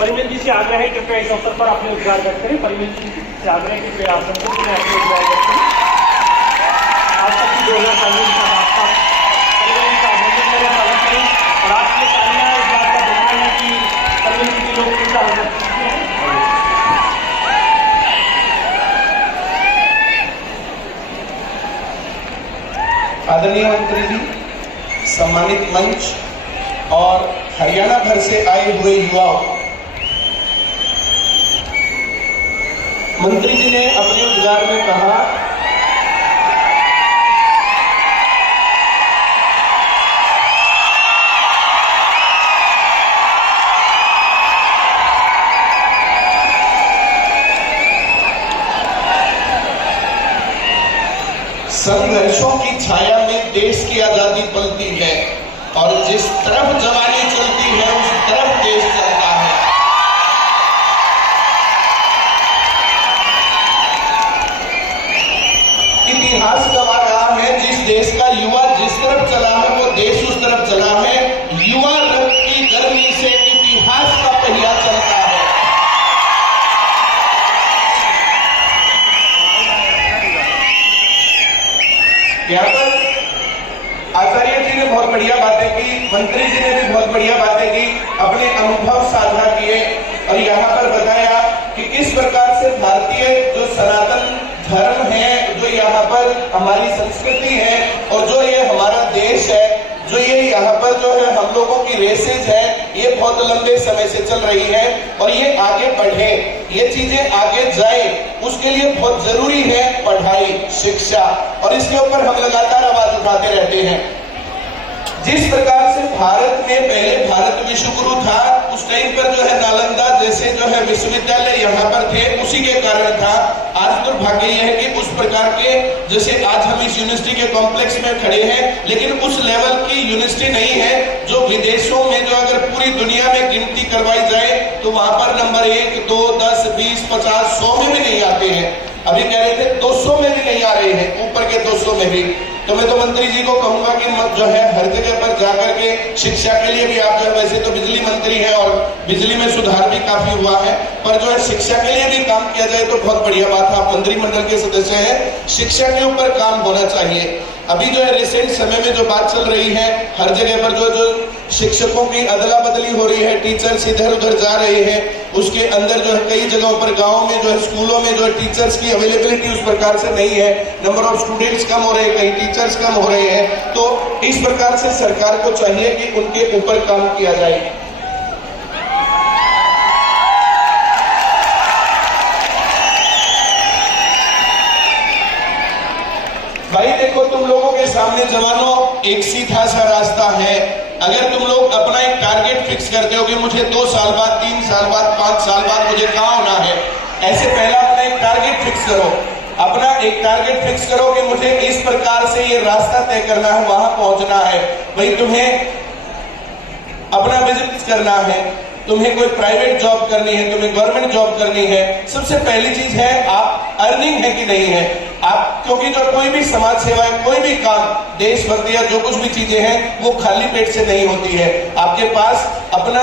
परिमल जी से आग्रह है कृपया इस अवसर पर अपने उद्गार व्यक्त करें। परिमल जी से आग्रह है कृपया आसन को अपने उद्गार व्यक्त करें। आज तक की 2025 का रास्ता परिमल जी का अभिनंदन करें, पालन करें और आपकी तालियां इस बात का दिखाई है कि परिमल जी की लोकप्रियता हो सकती है। आदरणीय मंत्री जी, सम्मानित मंच और हरियाणा भर से आए हुए युवाओं, मंत्री जी ने अपने उद्गार में कहा संघर्षों की छाया में देश की आजादी पलती है और जिस तरफ जवानी चलती है उस तरफ देश चलता है। इतिहास गवाह रहा है, जिस देश का युवा जिस तरफ चला है वो देश उस तरफ चला है। युवा रक्त की गर्मी से इतिहास का पहिया चलता है। यहाँ पर आचार्य जी ने बहुत बढ़िया बातें की, मंत्री जी ने भी बहुत बढ़िया बातें की, अपने अनुभव साझा किए और यहाँ पर बताया कि किस प्रकार से भारतीय जो सनातन धर्म है, जो यहाँ पर हमारी संस्कृति है और जो ये हमारा देश है, जो ये यहाँ पर जो है हम लोगों की रेसेज है, ये बहुत लंबे समय से चल रही है और ये आगे बढ़े, ये चीजें आगे जाए, उसके लिए बहुत जरूरी है पढ़ाई, शिक्षा। और इसके ऊपर हम लगातार आवाज उठाते रहते हैं। जिस प्रकार से भारत में पहले भारत विश्व गुरु था, उस टाइम पर जो है नालंदा जैसे जो है विश्वविद्यालय यहाँ पर थे, उसी के कारण था। आज दुर्भाग्य यह है कि उस प्रकार के जैसे आज हम इस यूनिवर्सिटी के कॉम्प्लेक्स में खड़े हैं, लेकिन उस लेवल की यूनिवर्सिटी नहीं है जो विदेशों में जो अगर पूरी दुनिया में गिनती करवाई जाए तो वहां पर नंबर 1, 2, 10, 20, 50, 100 में भी नहीं आते हैं। अभी कह रहे थे 200 में भी नहीं आ रहे हैं, ऊपर के 200 में भी। तो मैं तो मंत्री जी को कहूंगा कि जो है हर जगह पर जाकर के शिक्षा के लिए भी आप जो है, वैसे तो बिजली मंत्री है और बिजली में सुधार भी काफी हुआ है, पर जो है शिक्षा के लिए भी काम किया जाए तो बहुत बढ़िया बात है। आप मंत्रिमंडल के सदस्य हैं, शिक्षा के ऊपर काम होना चाहिए। अभी जो है रिसेंट समय में जो बात चल रही है, हर जगह पर जो शिक्षकों की अदला बदली हो रही है, टीचर्स इधर उधर जा रहे हैं, उसके अंदर जो है कई जगहों पर गांव में जो है स्कूलों में जो है टीचर्स की अवेलेबिलिटी उस प्रकार से नहीं है, नंबर ऑफ स्टूडेंट्स कम हो रहे हैं, कहीं टीचर्स कम हो रहे हैं। तो इस प्रकार से सरकार को चाहिए कि उनके ऊपर काम किया जाए। भाई देखो, तुम लोगों के सामने जवानों एक सीधा सा रास्ता है। अगर तुम लोग अपना एक टारगेट फिक्स करते हो कि मुझे 2 साल बाद, 3 साल बाद, 5 साल बाद मुझे कहाँ होना है, ऐसे पहला अपना एक टारगेट फिक्स करो। अपना एक टारगेट फिक्स करो कि मुझे इस प्रकार से ये रास्ता तय करना है, वहां पहुंचना है। भाई तुम्हें अपना बिजनेस करना है, तुम्हें कोई प्राइवेट जॉब करनी है, तुम्हें गवर्नमेंट जॉब करनी है, सबसे पहली चीज है आप अर्निंग है कि नहीं है आप। क्योंकि जो कोई भी समाज सेवा है, कोई भी काम, देशभक्ति या जो कुछ भी चीजें हैं, वो खाली पेट से नहीं होती है। आपके पास अपना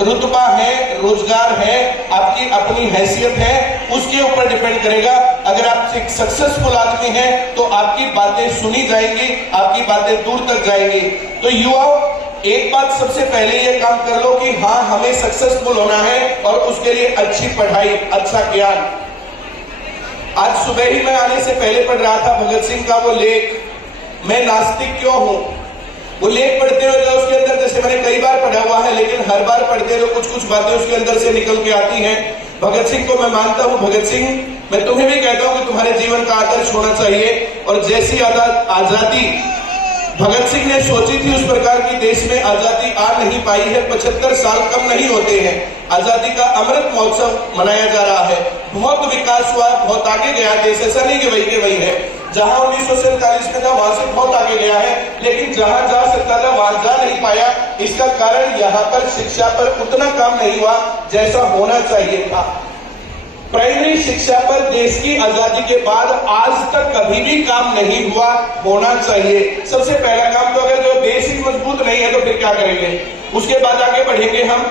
रुतबा है, रोजगार है, आपकी अपनी हैसियत है, उसके ऊपर डिपेंड करेगा। अगर आप एक सक्सेसफुल आदमी हैं तो आपकी बातें सुनी जाएंगी, आपकी बातें दूर तक जाएंगी। तो युवाओं, एक बात सबसे पहले ये काम कर लो कि हाँ, हमें सक्सेसफुल होना है और उसके लिए अच्छी पढ़ाई, अच्छा ज्ञान। आज सुबह ही मैं आने से पहले पढ़ रहा था भगत सिंह का वो लेख, मैं नास्तिक क्यों हूं। वो लेख पढ़ते हुए जो उसके अंदर, जैसे मैंने कई बार पढ़ा हुआ है, लेकिन हर बार पढ़ते हुए कुछ कुछ बातें उसके अंदर से निकल के आती हैं। भगत सिंह को मैं मानता हूं। भगत सिंह, मैं तुम्हें भी कहता हूं कि तुम्हारे जीवन का आदर्श होना चाहिए। और जैसी आजादी भगत सिंह ने सोची थी, उस प्रकार की देश में आजादी आ नहीं पाई है। 75 साल कम नहीं होते हैं। आजादी का अमृत महोत्सव मनाया जा रहा है। बहुत विकास हुआ, बहुत आगे गया देश। ऐसा नहीं कि वही के वही है। जहां 1947 में था वहां से बहुत आगे गया है, लेकिन जहां जा सकता था वहां जा नहीं पाया। इसका कारण यहाँ पर शिक्षा पर उतना काम नहीं हुआ जैसा होना चाहिए था। प्राइमरी शिक्षा पर देश की आजादी के बाद आज तक कभी भी काम नहीं हुआ, होना चाहिए। सबसे पहला काम तो, अगर जो बेसिक मजबूत नहीं है तो फिर क्या करेंगे, उसके बाद आगे बढ़ेंगे हम।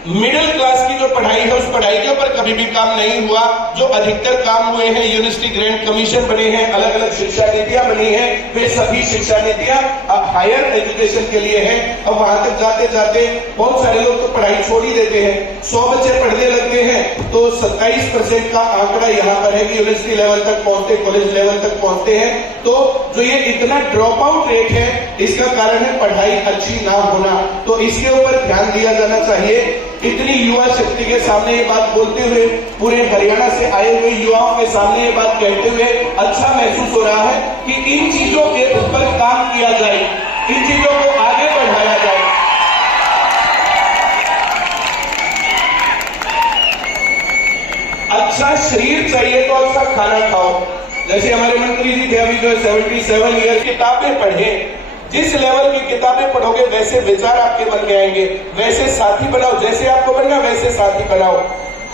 मिडिल क्लास की जो पढ़ाई है उस पढ़ाई के ऊपर कभी भी काम नहीं हुआ। जो अधिकतर काम हुए हैं, यूनिवर्सिटी ग्रांट कमीशन बने हैं, अलग अलग शिक्षा नीतियां बनी हैं, वे सभी शिक्षा नीतियां अब हायर एजुकेशन के लिए हैं। अब वहां तक जाते जाते बहुत सारे लोग तो पढ़ाई छोड़ ही देते हैं। 100 बच्चे पढ़ने लगते हैं तो 27% का आंकड़ा यहाँ पर है कि यूनिवर्सिटी लेवल तक पहुंचते, कॉलेज लेवल तक पहुंचते हैं। तो जो ये इतना ड्रॉप आउट रेट है, इसका कारण है पढ़ाई अच्छी ना होना। तो इसके ऊपर ध्यान दिया जाना चाहिए। इतनी युवा शक्ति के सामने ये बात बोलते हुए, पूरे हरियाणा से आए हुए युवाओं के सामने ये बात कहते हुए अच्छा महसूस हो रहा है कि इन चीजों के ऊपर काम किया जाए, इन चीजों को आगे बढ़ाया जाए। अच्छा शरीर चाहिए तो अच्छा खाना खाओ। जैसे हमारे मंत्री जी थे अभी जो 77 ईयर किताबें पढ़े, जिस लेवल की किताबें पढ़ोगे वैसे विचार आपके मन में आएंगे, वैसे साथी बनाओ, जैसे आपको बनना वैसे साथी बनाओ।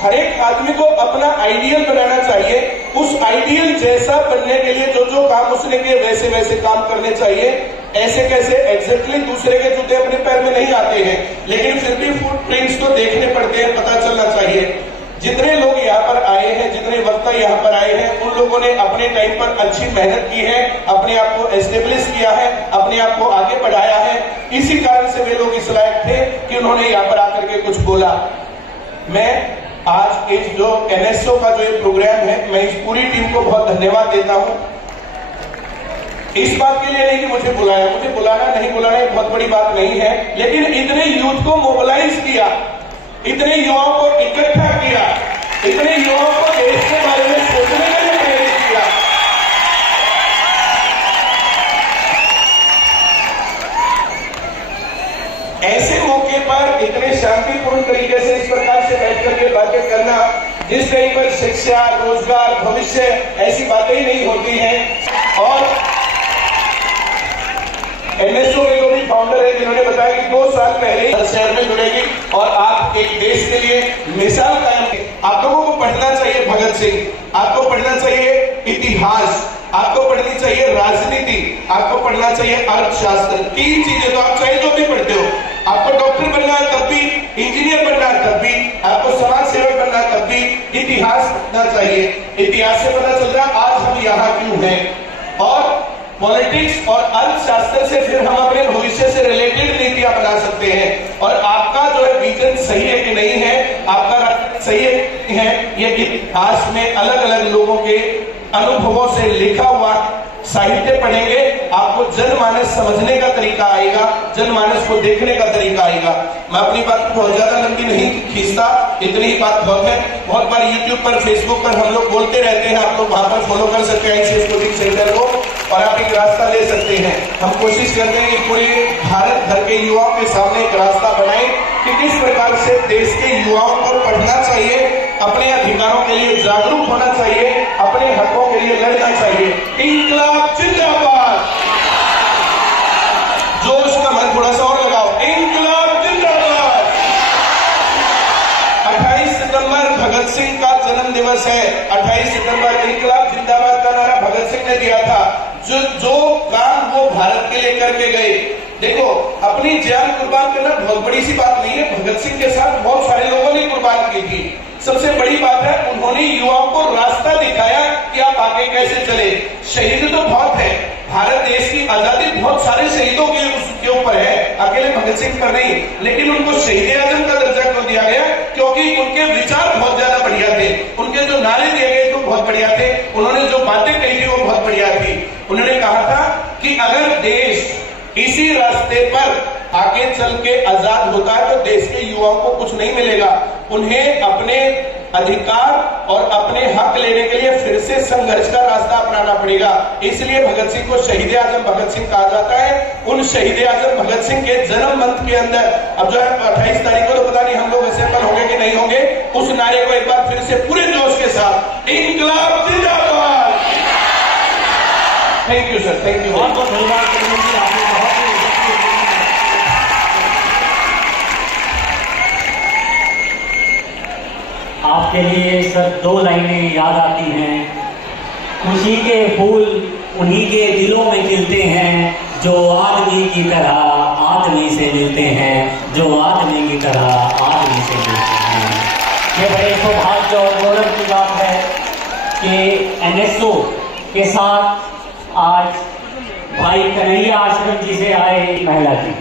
हर एक आदमी को अपना आइडियल बनाना चाहिए। उस आइडियल जैसा बनने के लिए जो जो काम उसने किए वैसे वैसे काम करने चाहिए। ऐसे कैसे एग्जैक्टली दूसरे के जूते अपने पैर में नहीं आते हैं, लेकिन फिर भी फुटप्रिंट्स तो देखने पड़ते हैं, पता चलना चाहिए। जितने लोग यहाँ पर आए हैं, जितने वक्ता यहाँ पर आए हैं, उन लोगों ने अपने टाइम पर अच्छी मेहनत की है, अपने आप को एस्टेब्लिश किया है, अपने आप को आगे बढ़ाया है। इसी कारण से वे लोग इस लायक थे कि उन्होंने यहाँ पर आकर के कुछ बोला। मैं आज इस जो NSO का जो ये प्रोग्राम है, मैं इस पूरी टीम को बहुत धन्यवाद देता हूँ। इस बात के लिए नहीं कि मुझे बुलाया, मुझे बुलाना नहीं बुलाना एक बहुत बड़ी बात नहीं है, लेकिन इतने यूथ को मोबिलाइज किया, इतने युवाओं को इकट्ठा किया, इतने युवाओं को देश के बारे में सोचने के लिए प्रेरित किया। ऐसे मौके पर इतने शांतिपूर्ण तरीके से इस प्रकार से बैठ करके बातें करना, जिस कहीं पर शिक्षा, रोजगार, भविष्य ऐसी बातें ही नहीं होती हैं। और NSO के जो भी फाउंडर है, जिन्होंने बताया कि 2 साल पहले हर शहर में जुड़ेगी और आप एक देश के लिए मिसाल कायम। आप लोगों को पढ़ना चाहिए भगत सिंह, आपको पढ़ना चाहिए इतिहास, आपको पढ़नी चाहिए राजनीति, आपको पढ़ना चाहिए अर्थशास्त्र। 3 चीजें तो आप चाहे जो भी पढ़ते हो, आपको डॉक्टर बनना है तब भी, इंजीनियर बनना है तब भी, आपको समाज सेवक बनना है तब भी इतिहास पढ़ना चाहिए। इतिहास से पता चल रहा आज हम यहाँ क्यों हैं, और पॉलिटिक्स और अर्थशास्त्र से फिर हम अपने भविष्य से रिलेटेड नीतियां बना सकते हैं। और आपका जो है विजन सही है कि नहीं है, आपका सही है, ये इतिहास में अलग अलग लोगों के अनुभवों से लिखा हुआ साहित्य पढ़ेंगे, आपको जनमानस समझने का तरीका आएगा, जनमानस को देखने का तरीका आएगा। मैं अपनी बात को बहुत ज्यादा लंबी नहीं खींचता, इतनी ही बात बहुत है। बहुत बार YouTube पर, Facebook पर हम लोग बोलते रहते हैं, आप लोग वहां पर फॉलो कर सकते हैं ICS कोचिंग सेंटर को, और आप एक रास्ता ले सकते हैं। हम कोशिश करते हैं कि पूरे भारत भर के युवाओं के सामने एक रास्ता बनाएं कि किस प्रकार से देश के युवाओं को पढ़ना चाहिए, अपने अधिकारों के लिए जागरूक होना चाहिए, अपने हकों के लिए लड़ना चाहिए। इंकलाब जिंदाबाद, जोश का मन थोड़ा सा और लगाओ, इंकलाब जिंदाबाद। 28 सितंबर भगत सिंह का जन्म दिवस है। 28 सितंबर इंकलाब जिंदाबाद का नारा भगत सिंह ने दिया था। जो काम वो भारत के लिए करके गए, देखो अपनी जान कुर्बान करना बहुत बड़ी सी बात नहीं है। भगत सिंह के साथ बहुत सारे लोगों ने कुर्बान की थी। सबसे बड़ी बात है उन्होंने युवाओं को रास्ता दिखाया कि आप आगे कैसे चले। शहीद तो बहुत है, भारत देश की आजादी बहुत सारे शहीदों के उसके ऊपर है, अकेले भगत सिंह पर नहीं। लेकिन उनको शहीद आजम का दर्जा क्यों दिया गया? क्योंकि उनके विचार बहुत ज्यादा बढ़िया थे, उनके जो नारे दिए गए थे बहुत बढ़िया थे, उन्होंने जो बातें कही थी वो बहुत बढ़िया थी। उन्होंने कहा था कि अगर देश इसी रास्ते पर आगे चल के आजाद होता है तो देश के युवाओं को कुछ नहीं मिलेगा। उन्हें अपने अधिकार और अपने हक लेने के लिए फिर से संघर्ष का रास्ता अपनाना पड़ेगा। इसलिए भगत सिंह को शहीद आजम भगत सिंह कहा जाता है। उन शहीद आजम भगत सिंह के जन्म मंथ के अंदर, अब जो है 28 तारीख को तो पता नहीं हम लोग असेंबल होंगे कि नहीं होंगे, उस नारे को एक बार फिर से पूरे जोश के साथ, इंकलाब जिंदाबाद। Thank you sir, thank you. बहुत बहुत धन्यवाद। आपके लिए सर 2 लाइनें याद आती हैं। खुशी के फूल उन्हीं के दिलों में खिलते हैं जो आदमी की तरह आदमी से मिलते हैं, जो आदमी की तरह आदमी से मिलते हैं। ये बड़े सौभाग्य और गौरव की बात है कि एनएसओ के साथ आज भाई कन्हैया आश्रम जी से आए महिला जी।